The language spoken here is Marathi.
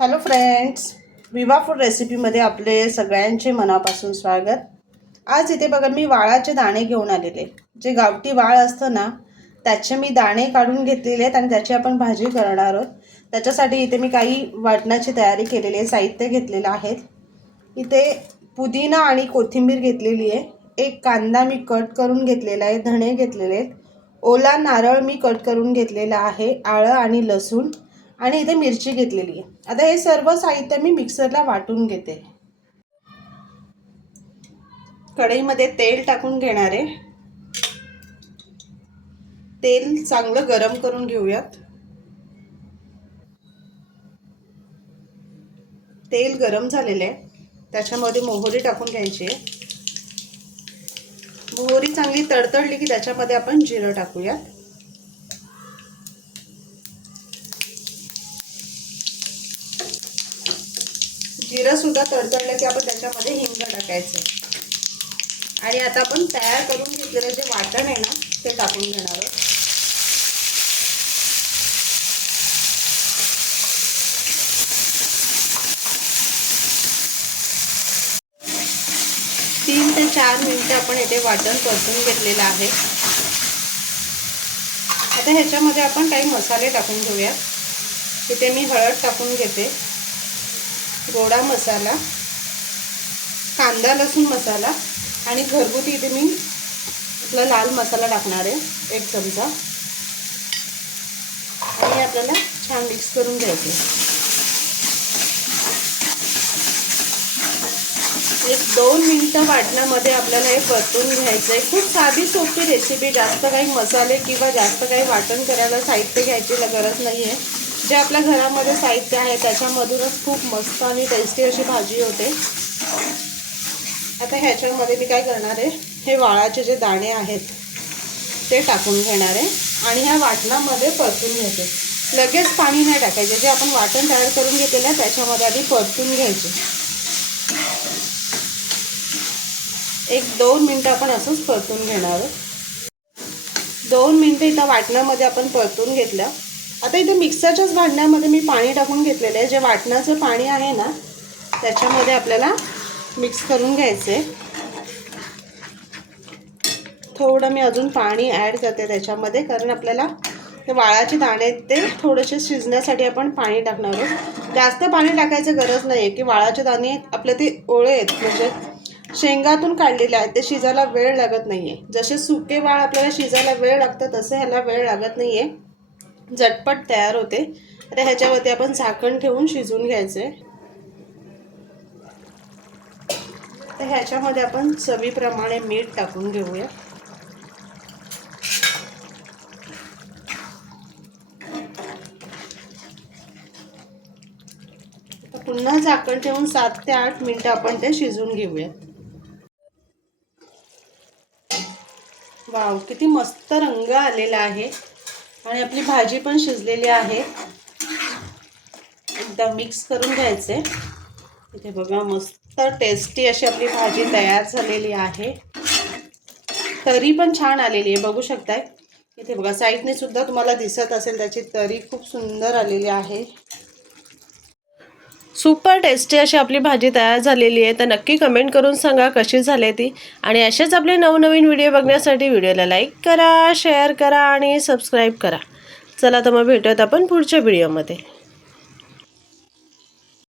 हॅलो फ्रेंड्स विवा फूड रेसिपीमध्ये आपले सगळ्यांचे मनापासून स्वागत. आज इथे बघा मी वाळाचे दाणे घेऊन आलेले. जे गावठी वाळ असतं ना त्याचे मी दाणे काढून घेतलेले आहेत आणि त्याची आपण भाजी करणार आहोत. त्याच्यासाठी इथे मी काही वाटणाची तयारी केलेली आहे साहित्य घेतलेलं आहे. इथे पुदिना आणि कोथिंबीर घेतलेली आहे. एक कांदा मी कट करून घेतलेला आहे धणे घेतलेले आहेत. ओला नारळ मी कट करून घेतलेला आहे आळं आणि लसूण. आणि इथे मिरची घेतलेली आहे. आता हे सर्व साहित्य मी मिक्सरला वाटून घेते. कढईमध्ये तेल टाकून घेणार आहे. तेल चांगलं गरम करून घेऊयात. तेल गरम झालेलं आहे. त्याच्यामध्ये मोहरी टाकून घ्यायची आहे. मोहरी चांगली तडतडली की त्याच्यामध्ये आपण जिरं टाकूयात. जिरं सुद्धा तडतडलं की आपण त्याच्यामध्ये हिंग टाकायचं. आणि आता आपण तयार करून घेतलेलं जे वाटण आहे ना ते टाकून घेणार आहोत. तीन ते चार मिनिटं आपण इथे वाटण परतून घेतलेलं आहे. आता ह्याच्यामध्ये आपण काही मसाले टाकून घेऊयात तिथे मी हळद टाकून घेते. गोडा मसाला कांदा लसूण मसाला आणि घरगुती इथे मी आपला लाल मसाला टाकणार आहे एक चमचा. आणि आपल्याला छान मिक्स करून घ्यायचं एक दोन मिनटं वाटण्यामध्ये आपल्याला हे परतून घ्यायचं आहे. खूप साधी सोपी रेसिपी जास्त काही मसाले किंवा जास्त काही वाटण करायला साहित्य घ्यायची गरज नाही आहे जे आपल्या घरामध्ये साहित्य आहे त्याच्यामधूनच खूप मस्त आणि टेस्टी अशी भाजी होते. आता ह्याच्यामध्ये मी काय करणार आहे हे वाळाचे जे दाणे आहेत ते टाकून घेणार आहे आणि ह्या वाटणामध्ये परतून घेते. लगेच पाणी नाही टाकायचे जे आपण वाटण तयार करून घेतलेलं आहे त्याच्यामध्ये आधी परतून घ्यायचे. एक दोन मिनटं आपण असंच परतून घेणार आहोत. दोन मिनटं इथं वाटणामध्ये आपण परतून घेतलं आता इथे मिक्सरच्याच भांड्यामध्ये मी पाणी टाकून घेतलेलं आहे. जे वाटणाचं पाणी आहे ना त्याच्यामध्ये आपल्याला मिक्स करून घ्यायचं आहे थोडं मी अजून पाणी ॲड करते त्याच्यामध्ये कारण आपल्याला ते वाळाचे दाणे ते थोडेसे शिजण्यासाठी आपण पाणी टाकणार आहोत. जास्त पाणी टाकायची गरज नाही आहे की वाळाचे दाणे आपले ते ओळे आहेत. म्हणजे शेंगातून काढलेले आहेत ते शिजायला वेळ लागत नाही आहे जसे सुके वाळ आपल्याला शिजायला वेळ लागतं तसं ह्याला वेळ लागत नाही आहे झटपट तयार होते. आता ह्याच्यावरती आपण झाकण ठेवून शिजवून घ्यायचं आहे तर ह्याच्यामध्ये आपण चवीप्रमाणे मीठ टाकून घेऊया. पुन्हा झाकण ठेवून सात ते आठ मिनटं आपण ते शिजवून घेऊया. वाव किती मस्त रंग आलेला आहे. आणि आपली भाजी पण शिजलेली आहे. एकदा मिक्स करून घ्यायचे. इथे बघा मस्त टेस्टी अशी आपली भाजी तयार झालेली आहे. तरी पण छान आलेली आहे बघू शकताय. इथे बघा साईडने सुद्धा तुम्हाला दिसत असेल त्याची तरी खूप सुंदर आलेली आहे. सुपर टेस्टी अशी आपली भाजी तयार झालेली आहे. तर नक्की कमेंट करून सांगा कशी झाली ती. आणि असेच आपले नवनवीन व्हिडिओ बघण्यासाठी व्हिडिओला लाईक करा शेअर करा आणि सबस्क्राईब करा. चला तर मग भेटूयात आपण पुढच्या व्हिडिओमध्ये.